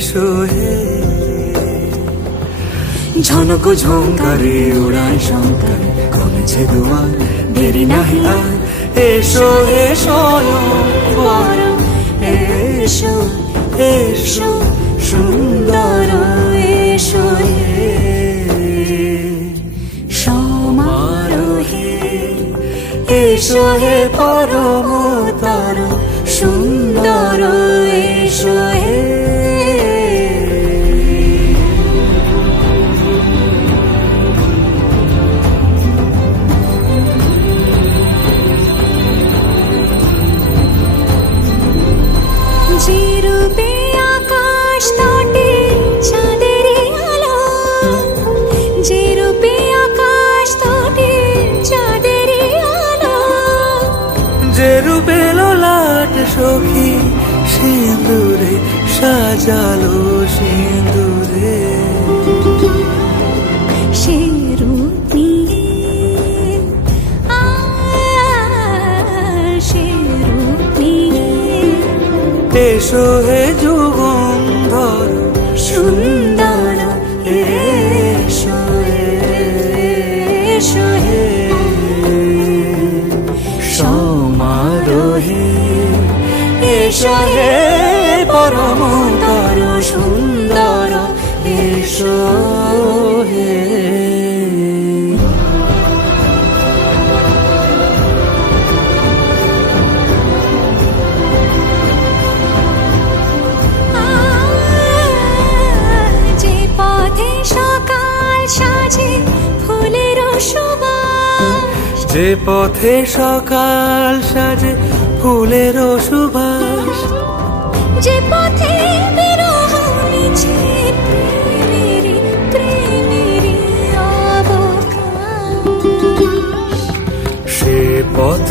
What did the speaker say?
এসো হে ঝনক ঝঙ্কারে উড়ায় শঙ্কার কমেছে দুয়ার দেরি নাহি আর এসো হে স্বয়ংবর এসো এসো সুন্দর এসো হে সমারোহে এসো হে পরমতর সুন্দর এসো হে যে রূপে আকাশ তটে চাঁদের আলো যে রূপে আকাশ তটে চাঁদের আলো যে রূপে ললাট সখী সিঁদুরে সাজালো সিঁদুরে সে রূপ নিয়ে সে রূপ নিয়ে এসো হে যুগন্ধর সুন্দর এসো এসো হে সমারোহে এসো হে পরমতর সুন্দর এসো হে যে পথে সকাল সাজে ফুলের সুবাস যে পথে সকাল সাজে ফুলের সুবাস যে পথে বিরহ মিছে প্রেমের প্রেমের অবকাশ সে পথ